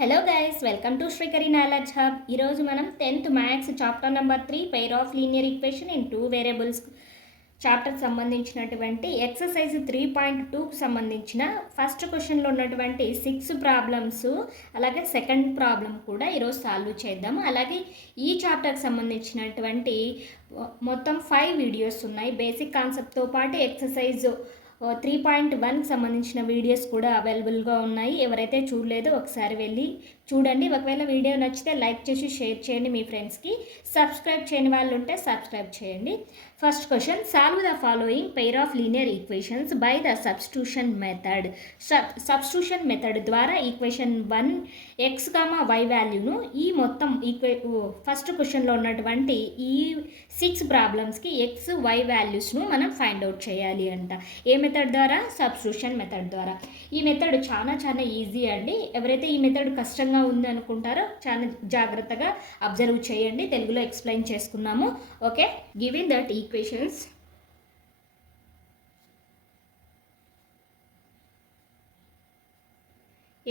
Hello guys, welcome to Srikari knowledge hub. ఈరోజు మనం 10th maths chapter number 3 pair of linear equation in 2 variables chapter సంబంధించినటువంటి exercise 3.2కు సంబంధించిన first క్వశ్చన్లో ఉన్నటువంటి 6 ప్రాబ్లమ్స్ అలాగే సెకండ్ ప్రాబ్లం కూడా ఈరోజు సాల్వ్ చేద్దాము. అలాగే ఈ చాప్టర్కి సంబంధించినటువంటి మొత్తం 5 వీడియోస్ ఉన్నాయి. బేసిక్ కాన్సెప్ట్తో పాటు ఎక్సర్సైజ్ 3.1కి సంబంధించిన వీడియోస్ కూడా అవైలబుల్గా ఉన్నాయి. ఎవరైతే చూడలేదో ఒకసారి వెళ్ళి చూడండి. ఒకవేళ వీడియో నచ్చితే లైక్ చేసి షేర్ చేయండి మీ ఫ్రెండ్స్కి. సబ్స్క్రైబ్ చేయని వాళ్ళు ఉంటే సబ్స్క్రైబ్ చేయండి. First question, solve the following pair of linear equations by the substitution method. Substitution method ద్వారా ఈక్వేషన్ 1 x, y వాల్యూను ఈ మొత్తం ఫస్ట్ క్వశ్చన్లో ఉన్నటువంటి ఈ 6 ప్రాబ్లమ్స్కి x, y వాల్యూస్ను మనం ఫైండ్ అవుట్ చేయాలి అంట. ఏ మెథడ్ ద్వారా? సబ్స్టిట్యూషన్ మెథడ్ ద్వారా. ఈ మెథడ్ చాలా ఈజీ అండి. ఎవరైతే ఈ మెథడ్ కష్టంగా ఉంది అనుకుంటారో చాలా జాగ్రత్తగా అబ్జర్వ్ చేయండి. తెలుగులో ఎక్స్ప్లెయిన్ చేసుకున్నాము. Okay, given that equations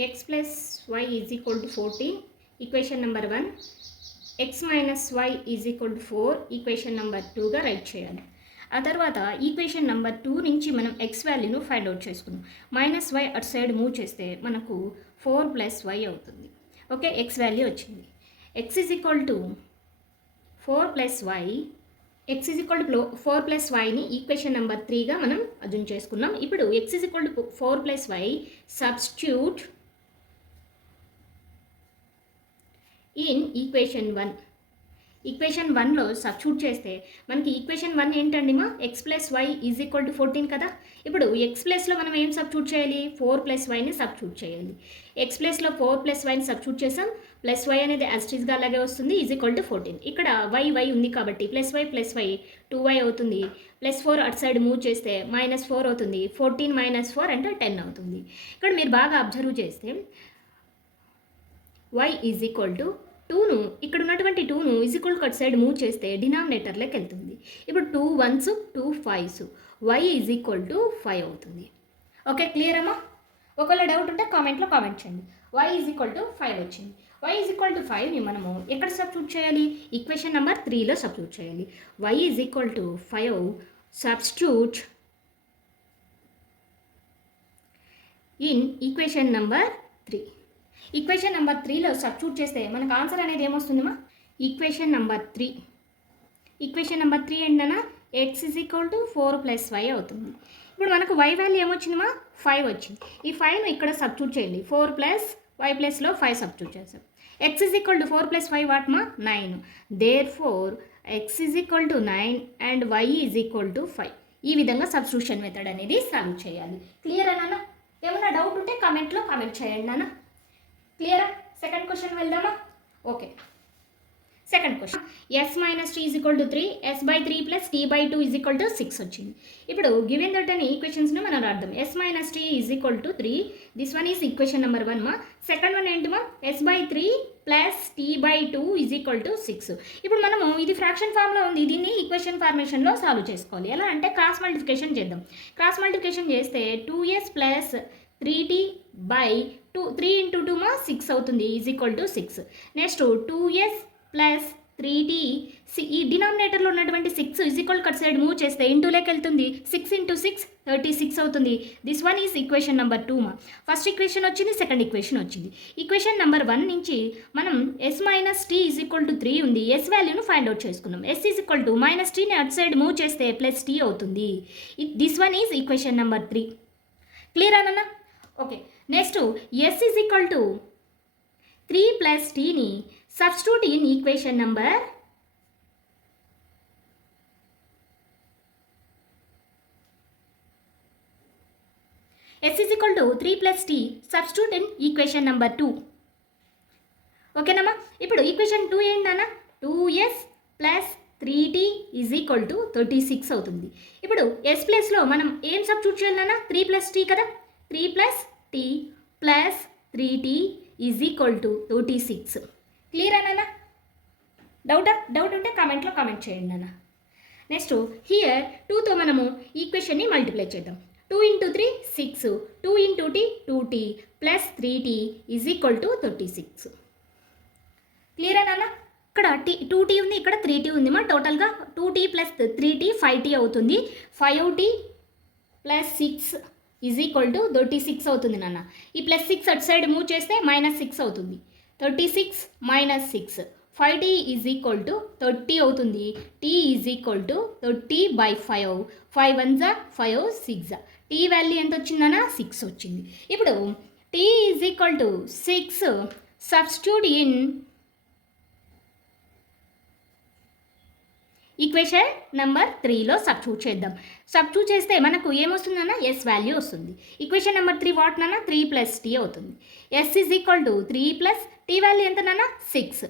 x plus y is equal to 14, equation number 1, x minus y is equal to 4, equation number 2గా రైట్ చేయాలి. ఆ తర్వాత ఈక్వేషన్ నెంబర్ 2 నుంచి మనం x వాల్యూను ఫైండ్ అవుట్ చేసుకున్నాం. మైనస్ y అటు సైడ్ మూవ్ చేస్తే మనకు 4 + y అవుతుంది. ఓకే, x వాల్యూ వచ్చింది. x is equal to 4 + y, x is equal to 4 + yని equation number 3గా మనం అజూమ్ చేసుకున్నాం. ఇప్పుడు x is equal to 4 + y substitute in equation 1. Equation 1లో సబ్స్టిట్యూట్ చేస్తే మనకి ఈక్వేషన్ 1 ఏంటండి మా x + y is equal to 14 కదా. ఇప్పుడు x ప్లస్లో మనం ఏం సబ్స్టిట్యూట్ చేయాలి? 4 + yని సబ్స్టిట్యూట్ చేయాలి. x ప్లస్లో 4 + yని సబ్స్టిట్యూట్ చేసాం. ప్లస్ y అనేది యాస్టీస్గా అలాగే వస్తుంది, ఈజ్ ఈక్వల్ టు 14. ఇక్కడ y ఉంది కాబట్టి +y 2y అవుతుంది. +4 అటు సైడ్ మూవ్ చేస్తే -4 అవుతుంది. 14 - 4 అంటే 10 అవుతుంది. ఇక్కడ మీరు బాగా అబ్జర్వ్ చేస్తే y ఈజ్ ఈక్వల్ టు 2ను ఇక్కడ ఉన్నటువంటి 2ను ఈజ్ ఈక్వల్ అటు సైడ్ మూవ్ చేస్తే డినామినేటర్లోకి వెళ్తుంది. ఇప్పుడు 2 1s 2 5s, y is equal to 5 అవుతుంది. ఓకే, క్లియర్ అమ్మా? ఒకవేళ డౌట్ ఉంటే కామెంట్లో కామెంట్ చేయండి. y ఈజ్ ఈక్వల్ టు 5 వచ్చింది. y ఈజ్ ఈక్వల్ టు 5ని మనము ఎక్కడ సబ్స్టిట్యూట్ చేయాలి? ఈక్వేషన్ నెంబర్ 3లో సబ్స్టిట్యూట్ చేయాలి. y is equal to 5 substitute in equation number 3. Equation number 3లో సబ్స్టిట్యూట్ చేస్తే మనకు ఆన్సర్ అనేది ఏమొస్తుందమ్మా? ఈక్వేషన్ నెంబర్ 3 ఏంటన్నా x is equal to 4 + y అవుతుంది. ఇప్పుడు మనకు y వాల్యూ ఏమొచ్చిందమ్మా? 5 వచ్చింది. ఈ 5ను ఇక్కడ సబ్స్టిట్యూట్ చేయండి. 4 + y ప్లస్లో 5 సబ్స్టిట్యూట్ చేస్తాం. x is equal to 4 + 5 what మా? 9. Therefore x is equal to 9 and y is equal to 5. ఈ విధంగా సబ్స్టిట్యూషన్ మెథడ్ అనేది సాల్వ్ చేయాలి. క్లియర్ అన్న? ఏమైనా డౌట్ ఉంటే కామెంట్లో కామెంట్ చేయండి నాన్న. క్లియరా? సెకండ్ క్వశ్చన్ వెళ్దామా? Okay, second question, s - t = 3, s/3 + t/2 = 6 వచ్చింది. ఇప్పుడు గివెన్ దట్ అని ఈక్వేషన్స్ని మనం రాద్దాం. s - t = 3, this one is equation number 1 మా. సెకండ్ వన్ ఏంటి మా? s/3 + t/2 = 6. ఇప్పుడు మనము ఇది ఫ్రాక్షన్ ఫామ్లో ఉంది, దీన్ని ఈక్వేషన్ ఫార్మేషన్లో సాల్వ్ చేసుకోవాలి. ఎలా అంటే క్రాస్ మల్టిప్లికేషన్ చేద్దాం. క్రాస్ మల్టిప్లికేషన్ చేస్తే 2s + 3t/2, 3 × 2 మా 6 అవుతుంది, is equal to 6. Next 2s + 3t, ఈ డినామినేటర్లో ఉన్నటువంటి 6 ఈజ్ ఈక్వల్ కట్ సైడ్ మూవ్ చేస్తే ఇంటూలోకి వెళ్తుంది. 6 × 6 36 అవుతుంది. This one is equation number 2 మా. ఫస్ట్ ఈక్వేషన్ వచ్చింది, సెకండ్ ఈక్వేషన్ వచ్చింది. ఈక్వేషన్ నెంబర్ 1 నుంచి మనం s - t = 3 ఉంది. s వాల్యూను ఫైండ్ అవుట్ చేసుకున్నాం. s ఈజ్ ఈక్వల్ టు -tని అటు సైడ్ మూవ్ చేస్తే +t అవుతుంది. This one is equation number 3. Clear అన్న? Okay, next s is equal to 3 + tని substitute in equation number s is equal to 3 + t substitute in equation number 2. ఓకేనమ్మా? ఇప్పుడు equation 2 ఏంటన్నా? 2s + 3t = 36 అవుతుంది. ఇప్పుడు s ప్లస్లో మనం ఏం సబ్స్టిట్యూట్ చేయాలన్నా? 3 + t కదా. 3 + t + 3t = 36. క్లియర్ అన్న? డౌట్ ఉంటే కామెంట్లో కామెంట్ చేయండి అన్న. నెక్స్ట్ హియర్ 2తో మనము ఈక్వేషన్ని మల్టిప్లై చేద్దాం. 2 × 3 6, 2 × t 2t plus 3t is equal to 36. Clear నాన్న? ఇక్కడ 2t ఉంది, ఇక్కడ 3t ఉంది మా. టోటల్గా 2t ప్లస్ 3t 5t అవుతుంది. 5t plus 6 is equal to 36 అవుతుంది నాన్న. ఈ ప్లస్ 6 అటు సైడ్ మూవ్ చేస్తే -6 అవుతుంది. 36 - 6 5t ఈజ్ ఈక్వల్ టు 30 అవుతుంది. t is equal to 30/5. 5 1 5 6. t value ఎంత వచ్చిందన్న? 6 వచ్చింది. ఇప్పుడు t is equal to 6 substitute in equation number 3లో సబ్స్టిట్యూట్ చేద్దాం. సబ్స్టిట్యూట్ చేస్తే మనకు ఏమొస్తుందన్న? ఎస్ వాల్యూ వస్తుంది. ఈక్వేషన్ నెంబర్ 3 వాట్ నాన్న? 3 + t అవుతుంది. ఎస్ is equal to 3 + t value ఎంత నాన్న? 6.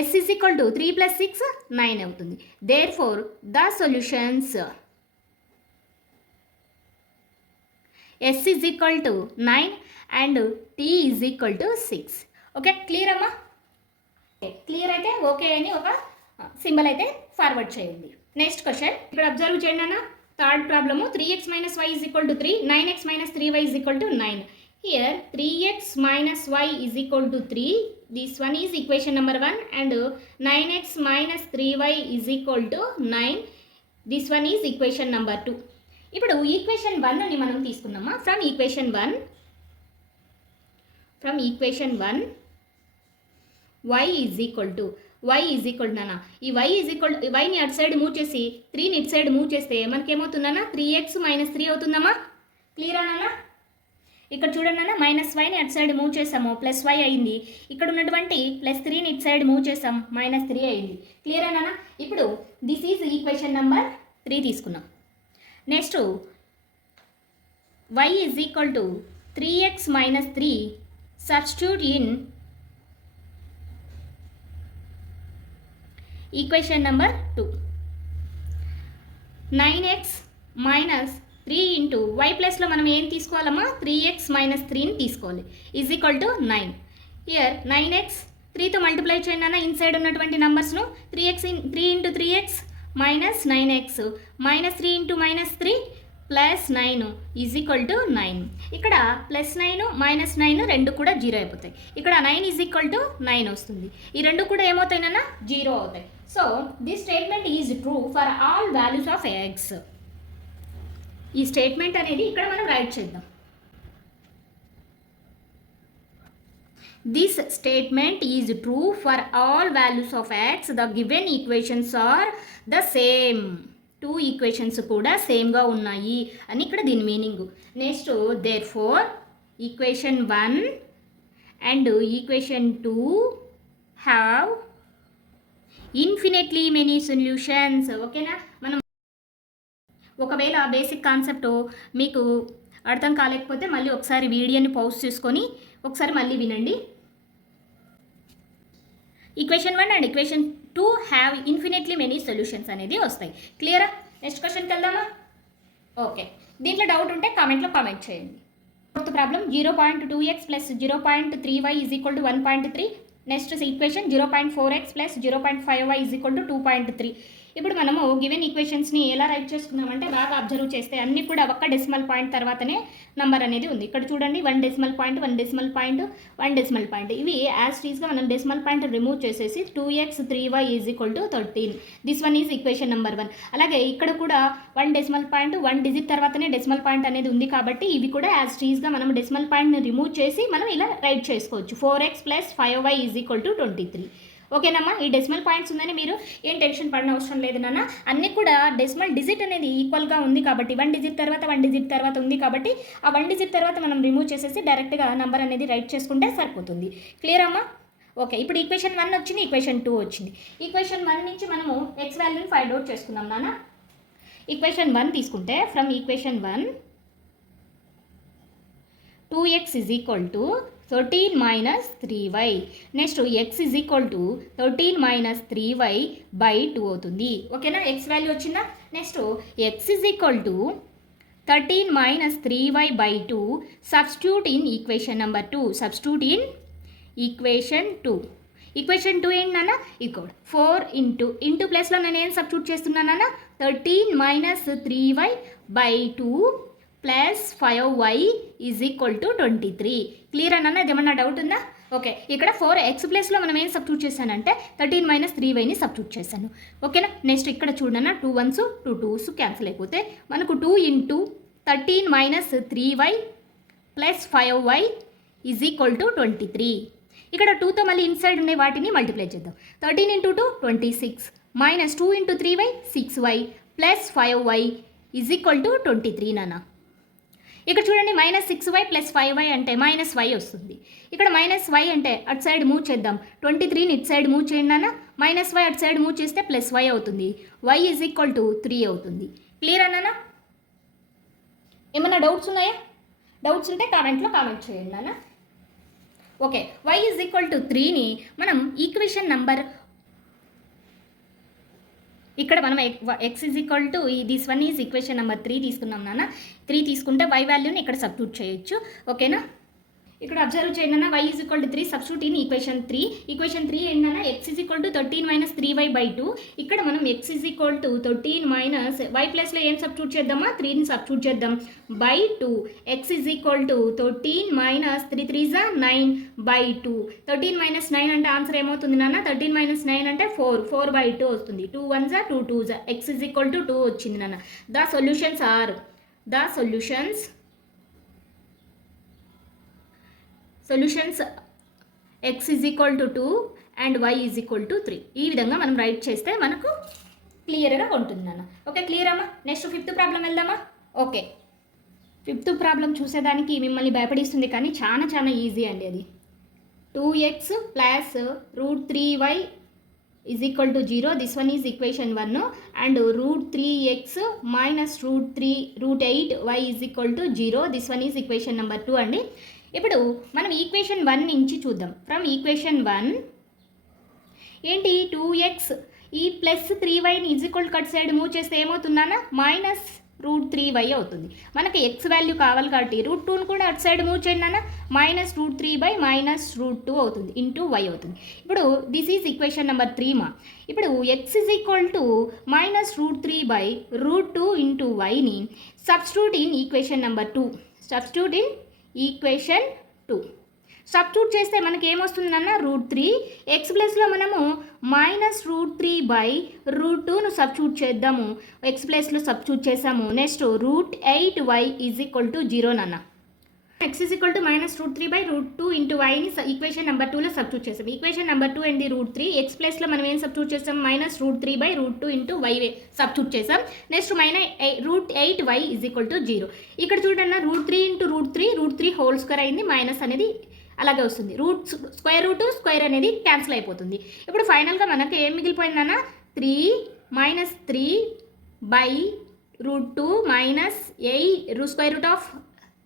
ఎస్ ఈజ్ ఈక్వల్ టు 3 + 6 9 అవుతుంది. Therefore the solutions s is equal to 9 and t is equal to 6. Okay, clear అమ్మా? క్లియర్ అయితే okay అని ఒక సింబల్ అయితే ఫార్వర్డ్ చేయండి. నెక్స్ట్ క్వశ్చన్ ఇక్కడ అబ్జర్వ్ చేయండి అన్న. Third problem 3x - y = 3, 9x - 3y = 9. Here 3x - y = 3. This one is equation number 1 and 9x - 3y = 9. This one is equation number 2. ఇప్పుడు ఈక్వేషన్ 1 ని మనం తీసుకున్నామా. From equation 1 y is equal నాన్న. ఈ వైని అటు సైడ్ మూవ్ చేసి 3ని ఇటు సైడ్ మూవ్ చేస్తే మనకేమవుతుందన్నా? 3x - 3 అవుతుందమ్మా. క్లియరా నాన్న? ఇక్కడ చూడండి అన్న, -yని అటు సైడ్ మూవ్ చేసాము, +y అయింది. ఇక్కడ ఉన్నటువంటి +3ని ఇటు సైడ్ మూవ్ చేసాం, -3 అయింది. క్లియరా నాన్న? ఇప్పుడు దిస్ ఈజ్ ఈక్వేషన్ నెంబర్ 3 తీసుకున్నాం. Next y is equal to 3x - 3 substitute in equation number 2. 9x - 3 into y ప్లస్లో మనం ఏం తీసుకోవాలమ్మా? 3x - 3ని తీసుకోవాలి. Is equal to 9. ఇయర్ 9x 3తో మల్టిప్లై చేయండి అన్న ఇన్సైడ్ ఉన్నటువంటి నెంబర్స్ను. 3 into 3x - 9x -3 into -3 +9 is equal to 9. ఇక్కడ +9 -9 రెండు కూడా 0 అయిపోతాయి. ఇక్కడ 9 ఈజ్ ఈక్వల్ టు 9 వస్తుంది. ఈ రెండు కూడా ఏమవుతాయినా? 0 అవుతాయి. So this statement is true for all values of x. ఈ స్టేట్మెంట్ అనేది ఇక్కడ మనం రైట్ చేద్దాం. This statement is true for all values of x. The given equations are the same. 2 equations కూడా సేమ్గా ఉన్నాయి అని ఇక్కడ దీని meaning. Next therefore equation 1 and equation 2 have infinitely many solutions. ఓకేనా? మనం ఒకవేళ బేసిక్ కాన్సెప్ట్ మీకు అర్థం కాలేకపోతే మళ్ళీ ఒకసారి వీడియోని పాజ్ చేసుకొని ఒకసారి మళ్ళీ వినండి. Equation 1 and equation 2 have infinitely many solutions అనేది వస్తాయి. క్లియరా? నెక్స్ట్ క్వశ్చన్కి వెళ్దామా? ఓకే, దీంట్లో డౌట్ ఉంటే కామెంట్లో కామెంట్ చేయండి. Fourth problem 0.2x + 0.3y = 1.3. Next equation 0.4x + 0.5y = 2.3. ఇప్పుడు మనము గివెన్ ఈక్వేషన్స్ని ఎలా రైట్ చేసుకున్నామంటే బాగా అబ్జర్వ్ చేస్తే అన్నీ కూడా ఒక్క డెసిమల్ పాయింట్ తర్వాతనే నంబర్ అనేది ఉంది. ఇక్కడ చూడండి 1 decimal point 1 decimal point 1 decimal point. ఇవి యాజ్ టీజ్గా మనం డెసిమల్ పాయింట్ రిమూవ్ చేసేసి 2x 3y = 13. This one is equation number 1. అలాగే ఇక్కడ కూడా 1 డెసిమల్ పాయింట్ 1 డిజిట్ తర్వాతనే డెసిమల్ పాయింట్ అనేది ఉంది కాబట్టి ఇవి కూడా యాజ్ టీజ్గా మనం డెసిమల్ పాయింట్ని రిమూవ్ చేసి మనం ఇలా రైట్ చేసుకోవచ్చు. 4x + 5y = 23. ఓకేనమ్మా? ఈ డెసిమల్ పాయింట్స్ ఉందని మీరు ఏం టెన్షన్ పడిన అవసరం లేదు నాన్న. అన్నీ కూడా డెసిమల్ డిజిట్ అనేది ఈక్వల్గా ఉంది కాబట్టి 1 డిజిట్ తర్వాత 1 డిజిట్ తర్వాత ఉంది కాబట్టి ఆ 1 డిజిట్ తర్వాత మనం రిమూవ్ చేసేసి డైరెక్ట్గా నెంబర్ అనేది రైట్ చేసుకుంటే సరిపోతుంది. క్లియర్ అమ్మా? ఓకే, ఇప్పుడు ఈక్వేషన్ 1 వచ్చింది, ఈక్వేషన్ 2 వచ్చింది. ఈక్వేషన్ 1 నుంచి మనము ఎక్స్ వాల్యూని ఫైండ్ అవుట్ చేసుకుందాం నాన్న. ఈక్వేషన్ 1 తీసుకుంటే from equation 1 2x = 13 - 3y. Next x = 13 - 3y/2 అవుతుంది. ఓకేనా? x వాల్యూ వచ్చిందా? Next x = 13 - 3y/2 substitute in equation number 2. Substitute in equation 2. Equation 2 ఏంటన్నా? ఇక్కడ 4 ఇంటూ ప్లస్లో నేను ఏం సబ్స్టిట్యూట్ చేస్తున్నానన్నా? 13 - 3y/2 + 5y = 23. క్లియర్ అన్నది ఏమన్నా డౌట్ ఉందా? ఓకే, ఇక్కడ 4x ప్లేస్లో మనం ఏం సబ్స్టిట్యూట్ చేశానంటే 13 - 3yని సబ్స్టిట్యూట్ చేశాను. ఓకేనా? నెక్స్ట్ ఇక్కడ చూడన్నా 2 1s 2 2s క్యాన్సిల్ అయిపోతే మనకు 2 × 13 - 3y + 5y = 23. ఇక్కడ 2తో మళ్ళీ ఇన్సైడ్ ఉండే వాటిని మల్టిప్లై చేద్దాం. 13 × 2 26 -2 × 3y 6y + 5y = 23 నాన్న. ఇక్కడ చూడండి -6y + 5y అంటే -y వస్తుంది. ఇక్కడ -y అంటే అటు సైడ్ మూవ్ చేద్దాం. 23ని ఇటు సైడ్ మూవ్ చేయండి నాన్న. -y అటు సైడ్ మూవ్ చేస్తే +y అవుతుంది. y = 3 అవుతుంది. క్లియర్ అన్నానా? ఏమన్నా డౌట్స్ ఉన్నాయా? డౌట్స్ ఉంటే కామెంట్లో కామెంట్ చేయండి నాన్న. ఓకే, y = 3ని మనం ఈక్వేషన్ నంబర్ ఇక్కడ మనం x this one is equation number 3 తీసుకున్నాం నాన్న. 3 తీసుకుంటే y వాల్యూని ఇక్కడ సబ్స్టిట్యూట్ చేయొచ్చు. ఓకేనా? ఇక్కడ అబ్జర్వ్ చేయండి అన్న y = 3 substitute in equation 3. Equation 3 ఏంటన్నా x = 13 - 3y/2. ఇక్కడ మనం x = 13 - y ప్లస్లో ఏం సబ్స్టిట్యూట్ చేద్దామా? 3ని సబ్స్టిట్యూట్ చేద్దాం. /2 x = 13 - 3 3 9/2. 13 - 9 అంటే ఆన్సర్ ఏమవుతుంది నాన్న? 13 - 9 అంటే 4/2 వస్తుంది. 2 1s 2 2s x = 2 వచ్చింది నాన్న. The solutions x = 2 and y = 3. ఈ విధంగా మనం రైట్ చేస్తే మనకు క్లియర్గా ఉంటుంది నాన్న. ఓకే, క్లియర్ అమ్మా? నెక్స్ట్ 5th ప్రాబ్లం వెళ్దామా? ఓకే, 5th ప్రాబ్లం చూసేదానికి మిమ్మల్ని భయపడిస్తుంది కానీ చాలా ఈజీ అండి. అది 2x + √3y = 0. This one is equation 1 and √3x - √8y = 0. This one is equation number 2 అండి. ఇప్పుడు మనం ఈక్వేషన్ 1 నుంచి చూద్దాం. ఫ్రమ్ ఈక్వేషన్ 1 ఏంటి 2x ఈ +3yని కట్ సైడ్ మూవ్ చేస్తే ఏమవుతుందన్నా -√3y అవుతుంది. మనకి x వాల్యూ కావాలి కాబట్టి √2ని కూడా అటు సైడ్ మూవ్ చేయండి అన్న. -√3 -√2 అవుతుంది ఇంటూ y అవుతుంది. ఇప్పుడు దిస్ ఈజ్ ఈక్వేషన్ నెంబర్ 3 మా. ఇప్పుడు x = -√3 √2 ఇంటూ yని substitute in equation number 2. Substitute in equation 2 substitute చేస్తే మనకి ఏమొస్తుంది అన్న? √3. ఎక్స్ ప్లేస్లో మనము -√3 √2ను సబ్స్టిట్యూట్ చేద్దాము. ఎక్స్ ప్లేస్లో సబ్స్టిట్యూట్ చేసాము. నెక్స్ట్ √8y = 0 నాన్న. x = -√3 √2 ఇంటూ yని ఈక్వేషన్ నెంబర్ 2లో సబ్స్టిట్యూట్ చేసాం. ఈక్వేషన్ నెంబర్ 2 ఏంటి? √3. ఎక్స్ ప్లేస్లో మనం ఏం సబ్స్టిట్యూట్ చేసాం? -√3 √2 ఇంటూ y సబ్స్టిట్యూట్ చేసాం. Next √8y = 0. ఇక్కడ చూడండి √3 × √3 హోల్ స్క్వేర్ అయింది. మైనస్ అనేది అలాగే వస్తుంది. స్క్వేర్ రూట్ స్క్వేర్ అనేది క్యాన్సిల్ అయిపోతుంది. ఇప్పుడు ఫైనల్గా మనకి ఏం మిగిలిపోయిందన్న? 3 - 3/√2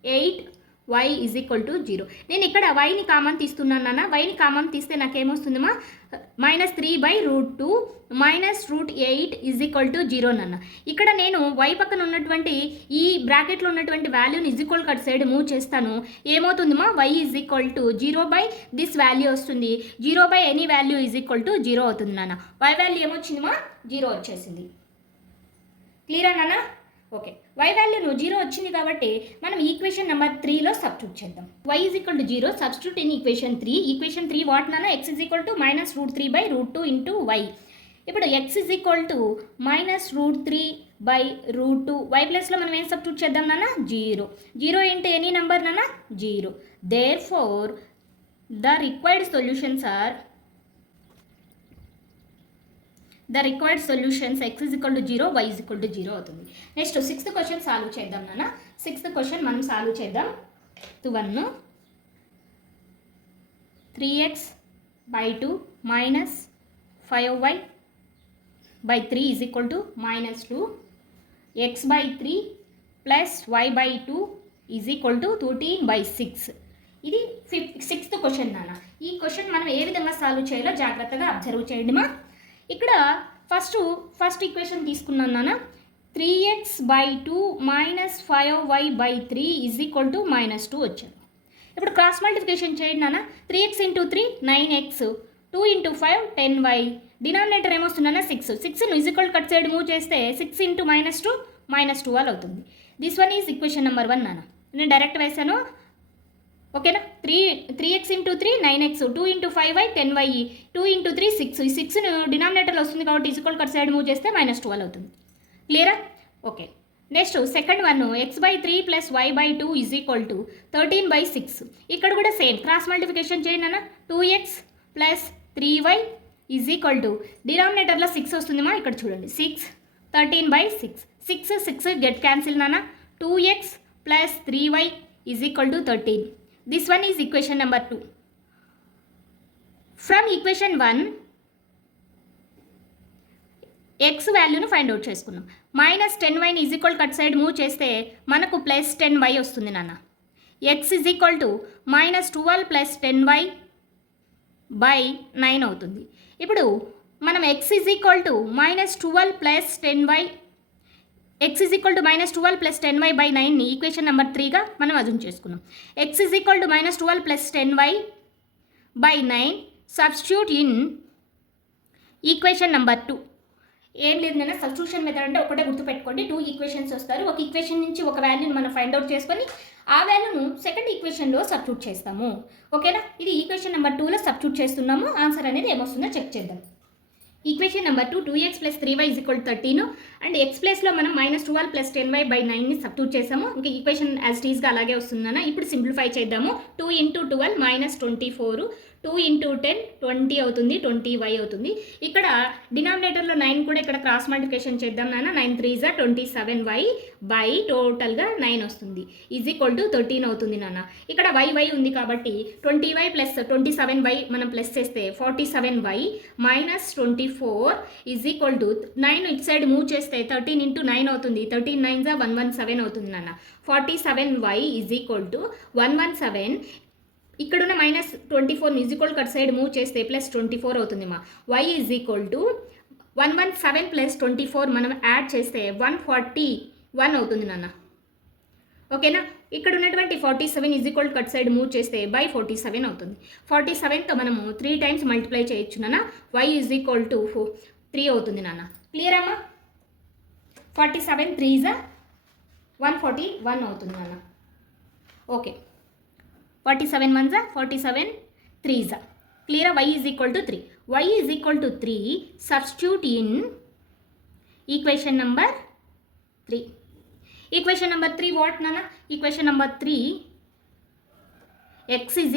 -8 y = 0. నేను ఇక్కడ వైని కామన్ తీస్తున్నాను అన్న. వైని కామన్ తీస్తే నాకేమొస్తుందమ్మా? -3/√2 -√8 = 0 నన్న. ఇక్కడ నేను y పక్కన ఉన్నటువంటి ఈ బ్రాకెట్లో ఉన్నటువంటి వాల్యూని కట్ సైడ్ మూవ్ చేస్తాను. ఏమవుతుందమ్మా? y = 0 దిస్ వాల్యూ వస్తుంది. 0 ఎనీ వాల్యూ = 0 అవుతుంది నాన్న. y value ఏమొచ్చిందమ్మా? 0 వచ్చేసింది. క్లియరా నాన్న? ఓకే, y వాల్యూను 0 వచ్చింది కాబట్టి మనం ఈక్వేషన్ నెంబర్ 3లో సబ్స్టిట్యూట్ చేద్దాం. y = 0 substitute in equation 3. Equation 3 what నాన్న? x = -√3 √2 into y. ఇప్పుడు x = -√3 √2 y ప్లస్లో మనం ఏం సబ్స్టిట్యూట్ చేద్దాం నాన్న? 0. 0 ఇంటూ ఎనీ నెంబర్ నాన్న? 0. Therefore the required solutions x = 0 y = 0 అవుతుంది. నెక్స్ట్ 6th క్వశ్చన్ సాల్వ్ చేద్దాం నాన్న. 6th క్వశ్చన్ మనం సాల్వ్ చేద్దాం. 1 3x/2 -5y/3 = -2. x/3 + y/2 = 13/6. ఇది 6th క్వశ్చన్ నాన్న. ఈ క్వశ్చన్ మనం ఏ విధంగా సాల్వ్ చేయాలో జాగ్రత్తగా అబ్జర్వ్ చేయండి మా. ఇక్కడ ఫస్ట్ ఈక్వేషన్ తీసుకున్నాను నాన్న. 3x/2 -5y/3 = -2 వచ్చాను. ఇప్పుడు క్రాస్ మల్టిప్లికేషన్ చేయండి నాన్న. 3x × 3 9x 2 × 5 10y. డినామినేటర్ ఏమొస్తుందన్న? 6. 6ను కట్ సైడ్ మూవ్ చేస్తే 6 × -2 -12 అవుతుంది. This one is equation number 1 నాన్న. నేను డైరెక్ట్ వేసాను. ఓకేనా. 3x into 3 9x, 2 into 5y 10y, 2 into 3 6. ఈ 6ను డినామినేటర్లో వస్తుంది కాబట్టి ఈక్వల్ కట్ సైడ్ మూవ్ చేస్తే -12 అవుతుంది. క్లియరా? Okay. Next second one x/3 + y/2 = 13/6. ఇక్కడ కూడా సేమ్ క్రాస్ మల్టిప్లికేషన్ చేయండి అన్న. 2x + 3y = డినామినేటర్లో 6 వస్తుందిమా. ఇక్కడ చూడండి 6 13/6. 6 6 గెట్ క్యాన్సిల్ నాన్న. 2x + 3y = 13. This one is equation number 2. From equation 1 x వాల్యూను ఫైండ్ అవుట్ చేసుకున్నాం. -10y ఈక్వల్ కట్ సైడ్ మూవ్ చేస్తే మనకు +10y వస్తుంది నాన్న. x -12 + 10y /9 అవుతుంది. ఇప్పుడు మనం x -12 + 10y -12 + 10y/9ని ఈక్వేషన్ నెంబర్ 3గా మనం అజూమ్ చేసుకున్నాం. x -12 + 10y/9 substitute in equation number 2. ఏం లేదు నాన్న, సబ్స్టిట్యూషన్ మెథడ్ అంటే ఒకటే గుర్తుపెట్టుకోండి. 2 ఈక్వేషన్స్ వస్తారు. ఒక ఈక్వేషన్ నుంచి ఒక వాల్యూని మనం ఫైండ్ అవుట్ చేసుకొని ఆ వాల్యూను సెకండ్ ఈక్వేషన్లో సబ్స్టిట్యూట్ చేస్తాము. ఓకేనా. ఇది ఈక్వేషన్ నెంబర్ 2లో సబ్స్టిట్యూట్ చేస్తున్నాము. ఆన్సర్ అనేది ఏమొస్తుందో చెక్ చేద్దాం. Equation number 2 2x + 3y = 13 and x ప్లేస్లో మనం -12 + 10y/9ని సబ్స్టిట్యూట్ చేసాము. ఇంకా ఈక్వేషన్ యాజ్ ఇట్ ఈస్గా అలాగే వస్తుందన్న. ఇప్పుడు సింప్లిఫై చేద్దాము. 2 × 12 -24, 2 × 10 20 అవుతుంది, 20y అవుతుంది. ఇక్కడ డినామినేటర్లో 9 కూడా ఇక్కడ క్రాస్ మల్టిప్లికేషన్ చేద్దాం నాన్న. 9 3 = 27y టోటల్గా 9 వస్తుంది = 13 అవుతుంది నాన్న. ఇక్కడ y ఉంది కాబట్టి 20y + 27y మనం ప్లస్ చేస్తే 47y -24 9 ఇటు సైడ్ మూవ్ చేస్తే 13 × 9 అవుతుంది. 13 9 = 117 అవుతుంది నాన్న. 47y =117. ఇక్కడున్న -24 ఈక్వల్ కట్ సైడ్ మూవ్ చేస్తే +24 అవుతుంది మా. y =117 + 24 మనం యాడ్ చేస్తే 141 అవుతుంది నాన్న. ఓకేనా. ఇక్కడ ఉన్నటువంటి 47 ఈక్వల్ కట్ సైడ్ మూవ్ చేస్తే /47 అవుతుంది. 47తో మనము 3 టైమ్స్ మల్టిప్లై చేయొచ్చు నాన్న. y = 3 అవుతుంది నాన్న. క్లియర్ అమ్మా. 47 3 = 141 అవుతుంది నాన్న. Okay. 47 1 = 47 3 = clear. y = 3. y = 3 substitute in equation number 3. Equation number 3 what నాన్న? Equation number 3 x =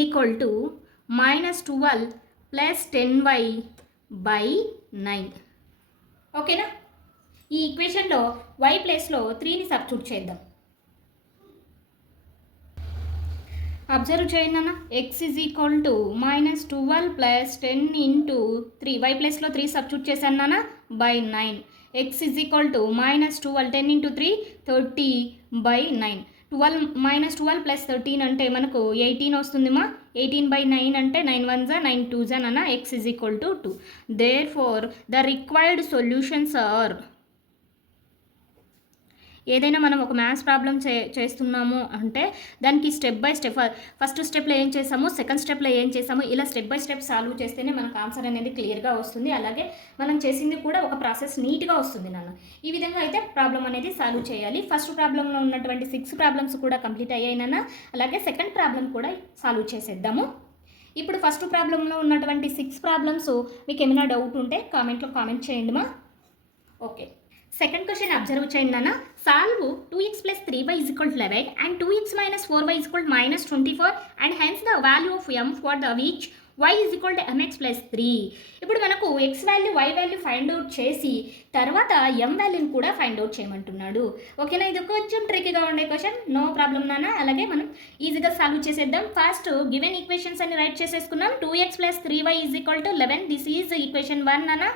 -12 + 10y/9. ఓకేనా. ఈ ఈక్వేషన్లో y ప్లేస్లో 3ని సబ్స్టిట్యూట్ చేద్దాం. అబ్జర్వ్ చేయండి అన్న. x = -12 + 10 × 3 y ప్లేస్లో 3 సబ్స్టిట్యూట్ చేశాను నాన్న /9. x = -12 10 × 3 30/9. 12 + 13 అంటే మనకు 18 వస్తుంది మా. 18/9 అంటే 9 1 = 9 2 = నాన్న. x = 2. Therefore the required solutions are. ఏదైనా మనం ఒక మ్యాథ్స్ ప్రాబ్లం చేస్తున్నాము అంటే దానికి స్టెప్ బై స్టెప్ ఫస్ట్ స్టెప్లో ఏం చేసాము, సెకండ్ స్టెప్లో ఏం చేసాము, ఇలా స్టెప్ బై స్టెప్ సాల్వ్ చేస్తేనే మనకు ఆన్సర్ అనేది క్లియర్గా వస్తుంది. అలాగే మనం చేసింది కూడా ఒక ప్రాసెస్ నీట్గా వస్తుంది నాన్న. ఈ విధంగా అయితే ప్రాబ్లం అనేది సాల్వ్ చేయాలి. ఫస్ట్ ప్రాబ్లంలో ఉన్నటువంటి 6 ప్రాబ్లమ్స్ కూడా కంప్లీట్ అయ్యాయి నాన్న. అలాగే సెకండ్ ప్రాబ్లం కూడా సాల్వ్ చేసేద్దాము. ఇప్పుడు ఫస్ట్ ప్రాబ్లంలో ఉన్నటువంటి 6 ప్రాబ్లమ్స్ మీకు ఏమైనా డౌట్ ఉంటే కామెంట్లో కామెంట్ చేయండి మా. ఓకే. సెకండ్ క్వశ్చన్ అబ్జర్వ్ చేయండి నాన్న. Solve 2x + 3y = 11 and 2x - 4y = -24 and hence the value of m for the which y = mx + 3. ఇప్పుడు మనకు x value y value find out చేసి తర్వాత m వాల్యూని కూడా ఫైండ్ అవుట్ చేయమంటున్నాడు. ఓకేనా. ఇది కొంచెం ట్రికీగా ఉండే క్వశ్చన్, నో ప్రాబ్లం నాన్న. అలాగే మనం ఈజీగా సాల్వ్ చేసేద్దాం. ఫస్ట్ గివెన్ ఈక్వేషన్స్ అని రైట్ చేసేసుకున్నాం. 2x + 3y = 11. This is equation 1 నాన్న.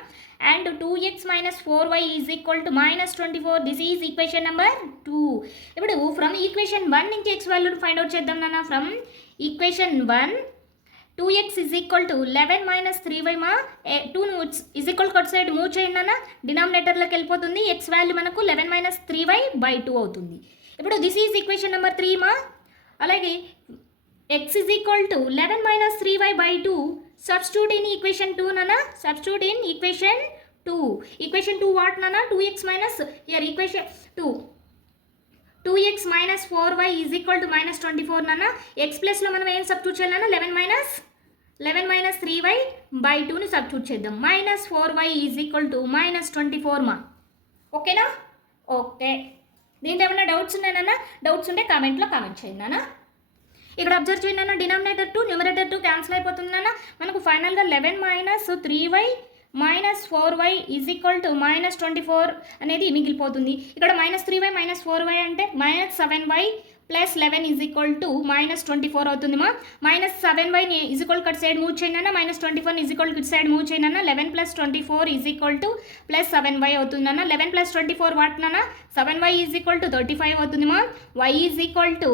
And 2x - 4y = -24. This is equation number 2. ఇప్పుడు ఫ్రమ్ ఈక్వేషన్ 1 నుంచి x వాల్యూని ఫైండ్ అవుట్ చేద్దాం నాన్న. ఫ్రమ్ ఈక్వేషన్ 1 2x = 11 - 3y మా. 2 = కట్ సైడ్ మూవ్ చేయండి నాన్న. డినామినేటర్లోకి వెళ్ళిపోతుంది. x వాల్యూ మనకు 11 - 3y/2 అవుతుంది. ఇప్పుడు దిస్ ఈజ్ ఈక్వేషన్ నెంబర్ 3 మా. అలాగే x = 11 - 3y/2 substitute in equation 2 nana. Substitute in equation 2. Equation 2 what nana? 2x minus here equation 2. 2x minus 4y is equal to minus 24 నాన్న. X ప్లస్లో మనం ఏం substitute చేయాలన్నా 11 మైనస్ 3y బై 2ని substitute చేద్దాం. Minus 4y is equal to minus 24 మా. ఓకేనా? Okay. దీంట్లో ఏమైనా డౌట్స్ ఉన్నాయన్నా? డౌట్స్ ఉంటే కామెంట్లో కామెంట్ చేయండి నాన్న. ఇక్కడ అబ్జర్వ్ చేయండి అన్న, డినామినేటర్ 2 న్యూమరేటర్ 2 క్యాన్సిల్ అయిపోతుంది అన్న. మనకు ఫైనల్గా 11 minus 3y minus 4y is equal to minus 24 అనేది మిగిలిపోతుంది. ఇక్కడ మైనస్ 3y మైనస్ 4y అంటే minus 7y plus 11 is equal to minus 24 అవుతుంది మా. మైనస్ 7yని ఈజ్ ఈక్వల్ కట్ సైడ్ మూవ్ చేయండి అన్న. మైనస్ 24 ఈజ్ ఈక్వల్ కట్ సైడ్ మూవ్ చేయండి అన్న. 11 plus 24 is equal to plus 7y అవుతుంది అన్న. 11 ప్లస్ 24 వాటినన్న 7y ఈజ్ ఈక్వల్ టు 35 అవుతుంది మా. y ఈజ్ ఈక్వల్ టు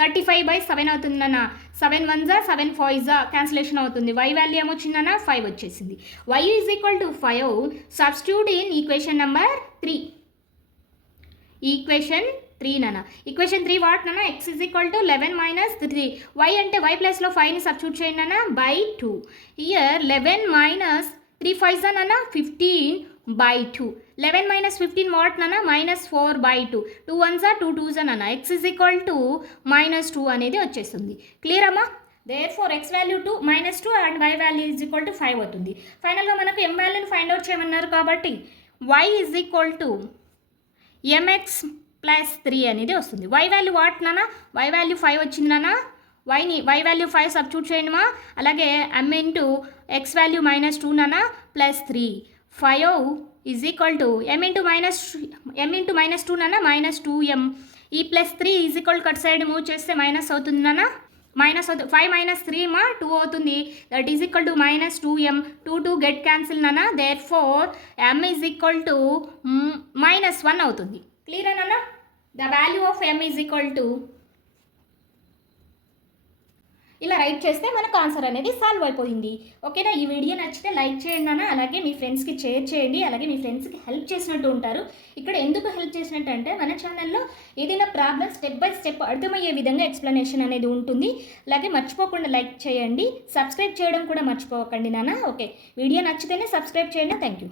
35/7 అవుతుంది అన్న. 7 1 7 5 క్యాన్సిలేషన్ అవుతుంది. y వాల్యూ ఏమొచ్చిందన్న 5 వచ్చేసింది. y is equal to 5 substitute in equation number 3. Equation 3 నాన్న. ఈక్వేషన్ 3 వాట్ నాన్న? x is equal to 11 minus 3. y అంటే y ప్లస్లో 5ని సబ్స్టిట్యూట్ చేయండి అన్న బై 2. ఇయర్ 11 మైనస్ 3 5 అన్న 15/2. 11 మైనస్ 15 వాట్ నాన్న? మైనస్ 4/2. 2 1 2 2 అన్న. x is equal to minus 2 అనేది వచ్చేస్తుంది. క్లియర్ అమ్మా? Therefore x value 2 minus 2 and y value is equal to 5 అవుతుంది. ఫైనల్గా మనకు m వాల్యూని ఫైండ్ అవుట్ చేయమన్నారు కాబట్టి y is equal to mx plus 3 అనేది వస్తుంది. y వాల్యూ వాట్ నాన్న? y వాల్యూ 5 వచ్చింది నాన్న. y వాల్యూ 5 సబ్స్టిట్యూట్ చేయండి మా. అలాగే m into x value minus 2 నాన్న plus 3. 5 is equal to m into minus 2 నాన్న మైనస్ 2m. ఈ ప్లస్ 3 ఈజ్ ఈక్వల్ కట్ సైడ్ మూవ్ చేస్తే మైనస్ అవుతుంది నాన్న. మైనస్ అవుతుంది. 5 మైనస్ 3 మా 2 అవుతుంది. That is equal to minus 2m. 2 get cancel నాన్న. Therefore m is equal to minus 1 అవుతుంది. క్లియర్ నాన్న? The value of m is equal to ఇలా రైట్ చేస్తే మనకు ఆన్సర్ అనేది సాల్వ్ అయిపోయింది. ఓకేనా? ఈ వీడియో నచ్చితే లైక్ చేయండి అన్న. అలాగే మీ ఫ్రెండ్స్కి షేర్ చేయండి. అలాగే మీ ఫ్రెండ్స్కి హెల్ప్ చేసినట్టు ఉంటారు. ఇక్కడ ఎందుకు హెల్ప్ చేసినట్టు అంటే మన ఛానల్లో ఏదైనా ప్రాబ్లమ్ స్టెప్ బై స్టెప్ అర్థమయ్యే విధంగా ఎక్స్ప్లెనేషన్ అనేది ఉంటుంది. అలాగే మర్చిపోకుండా లైక్ చేయండి. సబ్స్క్రైబ్ చేయడం కూడా మర్చిపోకండి నాన్న. ఓకే, వీడియో నచ్చితేనే సబ్స్క్రైబ్ చేయండి. Thank you.